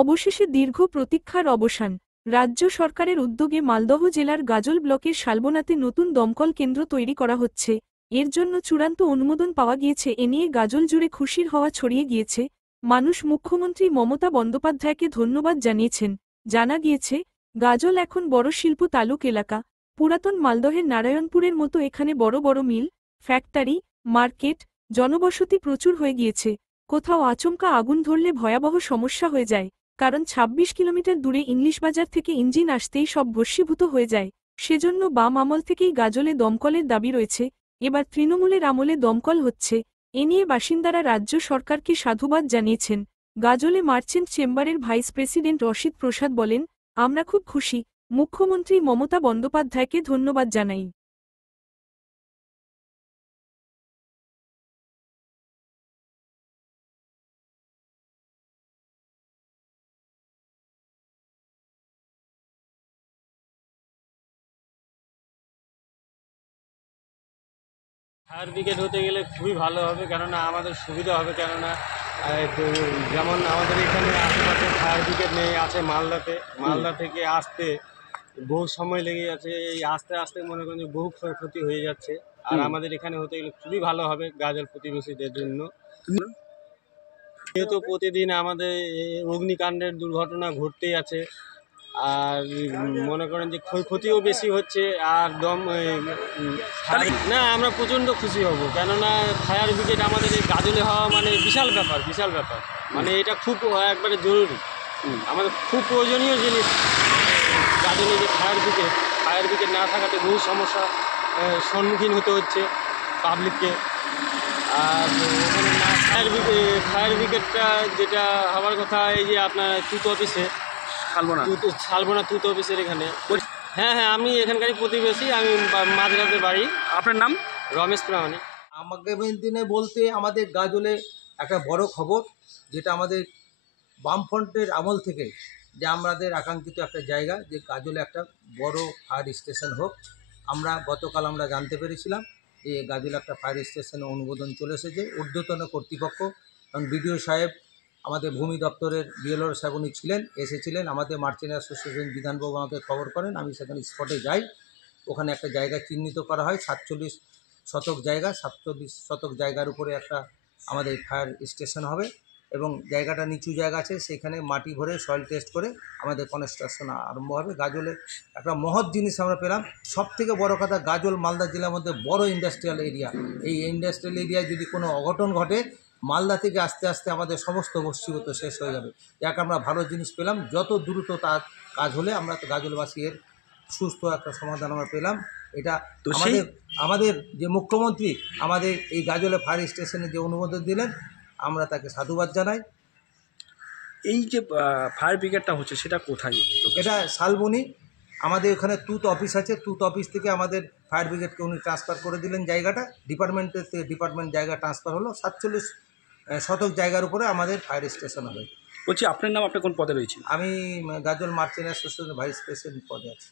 অবশেষে দীর্ঘ প্রতীক্ষার অবসান। রাজ্য সরকারের উদ্যোগে মালদহ জেলার গাজল ব্লকের শালবনাতে নতুন দমকল কেন্দ্র তৈরি করা হচ্ছে। এর জন্য চূড়ান্ত অনুমোদন পাওয়া গিয়েছে। এ নিয়ে গাজল জুড়ে খুশির হাওয়া ছড়িয়ে গিয়েছে। মানুষ মুখ্যমন্ত্রী মমতা বন্দ্যোপাধ্যায়কে ধন্যবাদ জানিয়েছেন। জানা গিয়েছে, গাজল এখন বড় শিল্প তালুক এলাকা। পুরাতন মালদহের নারায়ণপুরের মতো এখানে বড় বড় মিল, ফ্যাক্টরি, মার্কেট, জনবসতি প্রচুর হয়ে গিয়েছে। কোথাও আচমকা আগুন ধরলে ভয়াবহ সমস্যা হয়ে যায়, কারণ ২৬ কিলোমিটার দূরে ইংলিশ বাজার থেকে ইঞ্জিন আসতেই সব ভস্মীভূত হয়ে যায়। সেজন্য বাম আমল থেকেই গাজলে দমকলের দাবি রয়েছে। এবার তৃণমূলের আমলে দমকল হচ্ছে। এ নিয়ে বাসিন্দারা রাজ্য সরকারকে সাধুবাদ জানিয়েছেন। গাজলে মার্চেন্ট চেম্বারের ভাইস প্রেসিডেন্ট অসিত প্রসাদ বলেন, আমরা খুব খুশি, মুখ্যমন্ত্রী মমতা বন্দ্যোপাধ্যায়কে ধন্যবাদ জানাই। ফায়ার ব্রিগেড হতে গেলে খুবই ভালো হবে, কেননা আমাদের সুবিধা হবে। কেননা যেমন আমাদের এখানে আশেপাশে ফায়ার ব্রিগেড নেই, আছে মালদাতে। মালদা থেকে আসতে বহু সময় লেগে যাচ্ছে। এই আস্তে আস্তে মনে করেন যে বহু ক্ষয়ক্ষতি হয়ে যাচ্ছে। আর আমাদের এখানে হতে গেলে খুবই ভালো হবে গাজল প্রতিবেশীদের জন্য। যেহেতু প্রতিদিন আমাদের অগ্নিকাণ্ডের দুর্ঘটনা ঘটতেই আছে, আর মনে করেন যে ক্ষয়ক্ষতিও বেশি হচ্ছে। আর না, আমরা প্রচণ্ড খুশি হব, কেননা ফায়ার ব্রিগেড আমাদের এই গাজলে হওয়া মানে বিশাল ব্যাপার, বিশাল ব্যাপার। মানে এটা খুব একবারে জরুরি, আমাদের খুব প্রয়োজনীয় জিনিস। গাজলে যে ফায়ার ব্রিগেড না থাকাতে বহু সমস্যা সম্মুখীন হতে হচ্ছে পাবলিককে। আর ওখানে না ফায়ার ব্রিগেডটা যেটা হওয়ার কথা, এই যে আপনার তুত অফিসে শালবনা তুত অফিসের এখানে। হ্যাঁ হ্যাঁ, আমি এখানকারই প্রতিবেশী, আমি মাঝরাতে বাড়ি। আপনার নাম? রমেশ প্রামাণিক। আগামী দিনে বলতে আমাদের গাজলে একটা বড় খবর, যেটা আমাদের বামফ্রন্টের আমল থেকে যে আমাদের আকাঙ্ক্ষিত একটা জায়গা, যে গাজলে একটা বড় ফায়ার স্টেশন হোক। গতকাল আমরা জানতে পেরেছিলাম যে গাজলে একটা ফায়ার স্টেশনে অনুমোদন চলে এসেছে। ঊর্ধ্বতন কর্তৃপক্ষ, কারণ বিডিও সাহেব, আমাদের ভূমি দপ্তরের বিএলওর সাহেব উনি এসেছিলেন। আমাদের মার্চেন্ট অ্যাসোসিয়েশন বিধানবাবু আমাকে খবর করেন, আমি সেখানে স্পটে যাই। ওখানে একটা জায়গা চিহ্নিত করা হয়, ৪৭ শতক জায়গা। ৪৭ শতক জায়গার উপরে একটা আমাদের ফায়ার স্টেশন হবে, এবং জায়গাটা নিচু জায়গা আছে, সেখানে মাটি ভরে সয়েল টেস্ট করে আমাদের কনস্ট্রাকশন আরম্ভ হবে। গাজলে একটা মহৎ জিনিস আমরা পেলাম। সবথেকে বড় কথা, গাজল মালদা জেলার মধ্যে বড় ইন্ডাস্ট্রিয়াল এরিয়া। এই ইন্ডাস্ট্রিয়াল এরিয়ায় যদি কোনো অঘটন ঘটে, মালদা থেকে আস্তে আস্তে আমাদের সমস্ত বস্তুগত শেষ হয়ে যাবে। যাক, আমরা ভালো জিনিস পেলাম। যত দ্রুত তার কাজ হলে আমরা তো গাজলবাসী এর সুস্থ একটা সমাধান আমরা পেলাম। এটা আমাদের যে মুখ্যমন্ত্রী আমাদের এই গাজলে ফায়ার স্টেশনে যে অনুমোদন দিলেন, আমরা তাকে সাধুবাদ জানাই। এই যে ফায়ার ব্রিগেডটা হচ্ছে, সেটা কোথায়? এটা শালবনি। আমাদের এখানে তুত অফিস আছে, তুত অফিস থেকে আমাদের ফায়ার ব্রিগেডকে উনি ট্রান্সফার করে দিলেন জায়গাটা। ডিপার্টমেন্টের থেকে ডিপার্টমেন্ট জায়গা ট্রান্সফার হলো। ৪৭ শতক জায়গার উপরে আমাদের ফায়ার স্টেশন হবে। বলছি, আপনার নাম? আপনি কোন পদে রয়েছেন? আমি গাজল মার্চেন্ট অ্যাসোসিয়েশনের ভাইস প্রেসিডেন্ট পদে আছি।